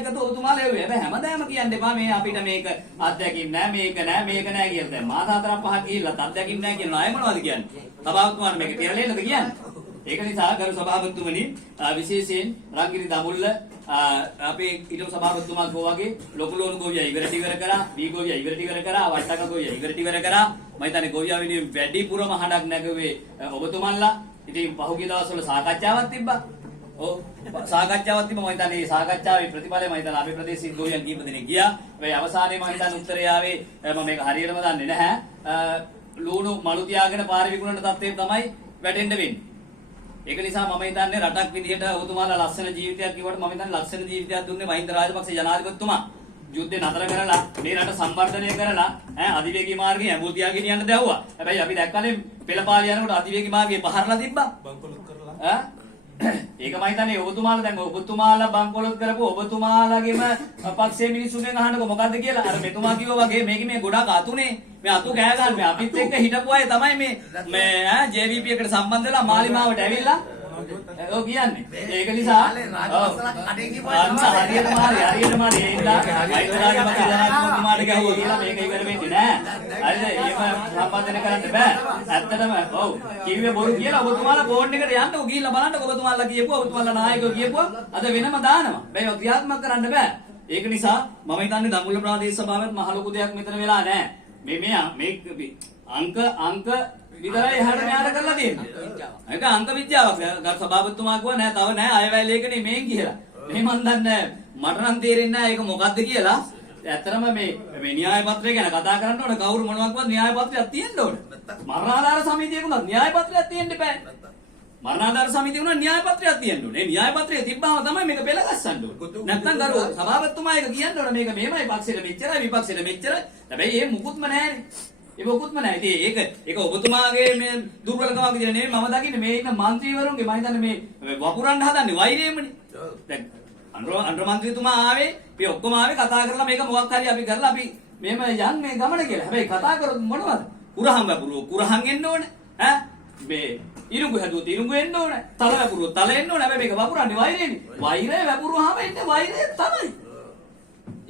එකතු ඔබතුමාලා එව්වේ. හැබැයි හැමදාම කියන්න එපා මේ අපිට මේක අත්දැකීම් නෑ මේක නෑ කියලා. දැන් මාස 4-5 ගිහිල්ලා අත්දැකීම් නෑ කියන අය මොනවද කියන්නේ? සභාපතිතුමාට මේක කියලා නේද කියන්නේ? ඒක නිසා ගරු සභාපතිතුමනි විශේෂයෙන් රංගිරි දමුල්ල අපේ ඊළම සභාපතිතුමා ගෝවගේ ලොකු ලොණු ගෝවියා ඉවර කරා, දී ගෝවියා ඉවර කරා, වට්ටක ගෝවියා ඉවර කරා. මම හිතන්නේ ගෝවියා වෙනුවෙන් වැඩිපුරම හඬක් නැගුවේ ඔබතුමන්ලා. ඉතින් පහුගිය දවස්වල සාකච්ඡාවක් තිබ්බා. ඔව් සාකච්ඡාවක් තිබ්බා. මම හිතන්නේ මේ සාකච්ඡාවේ ප්‍රතිඵලය මම හිතන්නේ අපේ ප්‍රදේශයේ ගෝවියන් කීප දෙනෙක් ගියා. හැබැයි අවසානයේ මම හිතන්නේ උත්තරය ආවේ මම මේක හරියටම දන්නේ නැහැ. ලුණු මලු තියාගෙන පාරේ විකුණන තත්ත්වයෙන් තමයි වැටෙන්න වෙන්නේ. ඒක නිසා මම හිතන්නේ රටක් විදිහට ඔබතුමාලා ලස්සන ජීවිතයක් කිව්වට මම හිතන්නේ ලස්සන ජීවිතයක් දුන්නේ මහින්ද රාජපක්ෂ ජනාධිපතිතුමා. යුද්ධේ නතර කරලා මේ රට සංවර්ධනය කරලා අධිවේගී මාර්ගයේ ඇඹුල් තියාගෙන යන්න දැවුවා. හැබැයි අපි දැක්කනේ පෙළපාලිය යනකොට අධිවේගී මාර්ගයේ පහරලා තිබ්බා. බංකොලොත් කරලා. ඒක මම හිතන්නේ ඔබතුමාලා දැන් ඔබතුමාලා බංකොලොත් කරපුව ඔබතුමාලාගේම පක්ෂයේ මිනිස්සුන්ගෙන් අහන්නකො මොකද්ද කියලා. අර මෙතුමා කිව්වා වගේ මේක මේ ගොඩක් අතුනේ. මේ අතු කෑ ගන්න මේ අපිත් එක්ක හිටපු අය තමයි මේ JVP එකට සම්බන්ධ වෙලා මාලිමාවට ඇවිල්ලා ඔව් කියන්නේ. ඒක නිසා හරියට මාරි එන්නා අයිතරාගේ මගේ ජනාධිපතිතුමාට ගහුවා කියලා මේක ඉවර වෙන්නේ නෑ. හරිද? ඒක සම්බන්ධන කරන්න බෑ. ඇත්තටම ඔව් කිව්වේ බොරු කියලා ඔබතුමාලා ෆෝන් එකට යන්නකො ගිහිල්ලා බලන්නකො ඔබතුමාලා කියපුවා ඔබතුමාලා නායකයෝ කියපුවා අද වෙනම දානවා. බෑ ක්‍රියාත්මක කරන්න බෑ. ඒක නිසා මම හිතන්නේ දඹුල්ල ප්‍රාදේශ සභාවෙත් මහ ලොකු දෙයක් මෙතන වෙලා නෑ. මේ අංක විතරයි එහාට මෙහාට කරලා තියෙන්නේ. ඒක අංක විද්‍යාවක්. ගරු සභාපතිතුමා කිව්වා නෑ තව නෑ අයවැය ලේඛනේ මේන් කියලා. මේ මන් දන්නේ මට නම් තේරෙන්නේ නෑ ඒක මොකද්ද කියලා. ඇත්තටම මේ න්‍යාය පත්‍රය ගැන කතා කරන්න ඕන කවුරු මොනවද කිව්වත් න්‍යාය පත්‍රයක් තියෙන්න ඕන. මරණාධාර සමිතියකුණත් න්‍යාය පත්‍රයක් තියෙන්න බෑ. මරණාධාර සමිතියකුණත් න්‍යාය පත්‍රයක් තියෙන්න ඕනේ. මේ න්‍යාය පත්‍රය තිබ්බම තමයි මේක පෙළ ගස්සන්න ඕනේ. නැත්තම් ගරු සභාපතිතුමා ඒක කියන්න ඕන මේක මෙහෙමයි පක්ෂෙට මෙච්චරයි විපක්ෂෙට මෙච්චරයි. හැබැයි ඒ මුකුත්ම නැහැනේ. ඒක මොකුත්ම නැහැ. ඉතින් ඒක ඔබතුමාගේ මේ දුර්වලකමක් විදිහට නෙමෙයි මම දකින්නේ මේ ඉන්න മന്ത്രിවරුන්ගේ මම හිතන්නේ මේ වපුරන්න හදන්නේ වෛරයමනේ. දැන් අnder മന്ത്രിතුමා ආවේ අපි ඔක්කොම ආවේ කතා කරලා මේක මොකක් හරි අපි කරලා අපි මෙහෙම යන් මේ ගමන කියලා. හැබැයි කතා කරොත් මොනවද? කුරහන් වපුරුව කුරහන් එන්න ඕනේ. මේ ඉරුඟු හැදුවොත් ඉරුඟු එන්න ඕනේ. තල වපුරුව තල එන්න ඕනේ. හැබැයි මේක වපුරන්නේ වෛරයනේ. වෛරය වපුරුවාම එන්නේ වෛරය තමයි.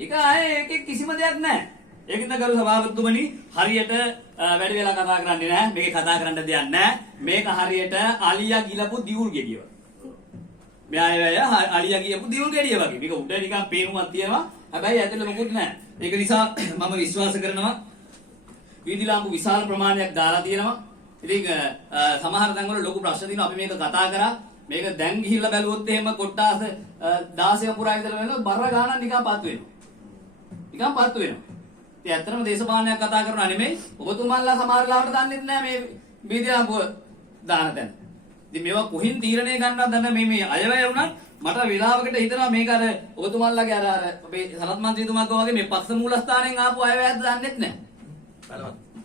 ඒක ආයේ ඒකේ කිසිම දෙයක් නැහැ. ඒකින්ද ගරු සභාපතිතුමනි හරියට වැඩි වෙලා කතා කරන්නේ නැහැ. මේකේ කතා කරන්න දෙයක් නැහැ. මේක හරියට අලියා ගිලපු දියුල් ගෙඩිය වගේ. මේ අය අලියා ගියපු දියුල් ගෙඩිය වගේ. මේක උඩ නිකන් පේනුමක් තියෙනවා. හැබැයි ඇතුළේ මොකුත් නැහැ. ඒක නිසා මම විශ්වාස කරනවා වීදි ලාම්පු විශාල ප්‍රමාණයක් දාලා තියෙනවා. ඉතින් සමහර තැන්වල ලොකු ප්‍රශ්න තියෙනවා. අපි මේක කතා කරා. මේක දැන් ගිහිල්ලා බැලුවොත් එහෙම කොට්ටාස 16 පුරා ඉඳලා වෙනවා බර ගානක් නිකන් පත් වෙනවා. නිකන් පත් වෙනවා. ඉතින් ඇත්තටම දේශපාලනයක් කතා කරනවා නෙමෙයි. ඔබතුමාලා සමහර ලාවට දන්නේ නැහැ මේ වීදි ලාම්පුව දාන තැන. ඉතින් මේවා කොහින් තීරණය ගන්නවද දන්න මේ අයවැය වුණත් මට වෙලාවකට හිතෙනවා මේක අර ඔබතුමාලාගේ අර අපේ සනත් මන්ත්‍රීතුමා වගේ මේ පක්ෂ මූලස්ථානයෙන් ආපු අයවැයද දන්නේත් නැහැ.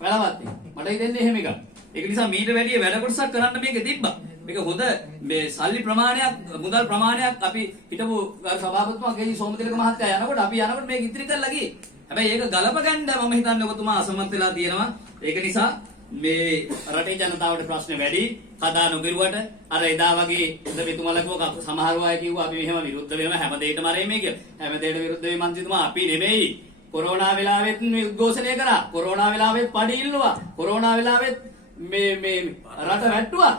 බලවත්. මට හිතෙන්නේ එහෙම එකක්. ඒක නිසා මීට වැඩිය වැඩ කොටසක් කරන්න මේක තිබ්බා. මේක හොඳ මේ සල්ලි ප්‍රමාණයක් මුදල් ප්‍රමාණයක් අපි හිටපු සභාපතිතුමා ගේ සෝමතිලක මහත්තයා යනකොට අපි යනකොට මේක ඉතිරි කරලා ගියේ. හැබැයි ඒක ගලප ගන්න මම හිතන්නේ ඔබතුමා අසමත් වෙලා තියෙනවා. ඒක නිසා මේ රටේ ජනතාවට ප්‍රශ්න වැඩි. කතා නොකරුවට අර එදා වගේ මෙතුමාලා කිව්වා සමහර අය කිව්වා අපි මෙහෙම විරුද්ධ වෙනවා හැම දෙයකටම අරේ මේ කියලා. හැම දෙයකට විරුද්ධ වෙයි මන්ත්‍රීතුමා අපි නෙමෙයි. කොරෝනා වෙලාවෙත් උද්ඝෝෂණය කරා. කොරෝනා වෙලාවෙත් පඩි ඉල්ලුවා. කොරෝනා වෙලාවෙත් මේ රට වැට්ටුවා.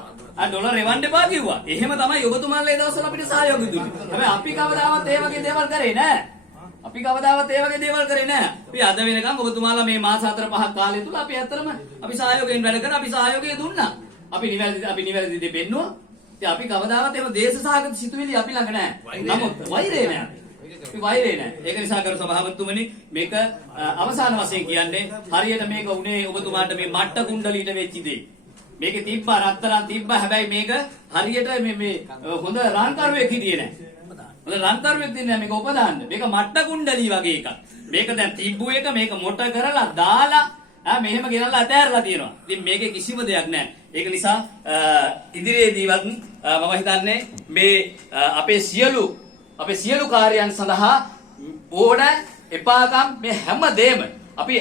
ඩොලර් එවන්න එපා කිව්වා. එහෙම තමයි ඔබතුමාලා ඒ දවස්වල අපිට සහයෝගය දුන්නේ. හැබැයි අපි කවදාවත් ඒ වගේ දේවල් කරේ නෑ. අපි කවදාවත් ඒ වගේ දේවල් කරේ නෑ. අපි අද වෙනකම් ඔබතුමාලා මේ මාස 4-5 කාලය තුල අපි ඇත්තටම අපි සහයෝගයෙන් වැඩ කරා. අපි සහයෝගය දුන්නා. අපි නිවැරදි දේ පෙන්නුවා. ඉතින් අපි කවදාවත් එහෙම දේශසහගත සිතුවිලි අපි ළඟ නෑ. නමුත් වෛරය නෑ. අපි වෛරය නෑ. ඒක නිසා කරු සභාපතිතුමනි මේක අවසාන වශයෙන් කියන්නේ හරියට මේක උනේ ඔබතුමාට මේ මට්ට කුණ්ඩලීට වෙච්ච දේ. මේකේ තිබ්බා රත්තරන් තිබ්බා හැබැයි මේක හරියට මේ හොඳ රාන්කරුවෙක් හිටියේ නෑ. හොඳ රාන්කරුවෙක් දෙන්නේ මේක උපදාන්න. මේක මට්ට කුණ්ඩලී වගේ එකක්. මේක දැන් තිබ්බු එක මේක මොට කරලා දාලා මෙහෙම ගෙනල්ලා අතෑරලා තියෙනවා. ඉතින් මේකේ කිසිම දෙයක් නෑ. ඒක නිසා ඉදිරියේදීවත් මම හිතන්නේ මේ අපේ සියලු කාර්යයන් සඳහා ඕන එපාකම් මේ හැම දෙයක්ම අපි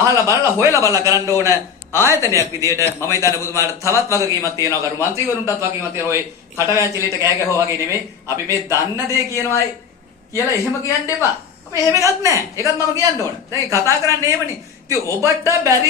අහලා බලලා හොයලා බලලා කරන්න ඕන ආයතනයක් විදියට මම හිතන්නේ ඔබතුමාට තවත් වගකීමක් තියෙනවා කරු මන්ත්‍රීවරුන්ටත් වගකීමක් තියෙනවා. ඔය කටවැච්චිලිට කෑ ගැහුවා වගේ නෙමෙයි. අපි මේ දන්න දේ කියනවායි කියලා එහෙම කියන්න එපා. අපි එහෙම එකක් නැහැ. ඒකත් මම කියන්න ඕන. දැන් කතා කරන්නේ එහෙමනේ. ඉතින් ඔබට බැරි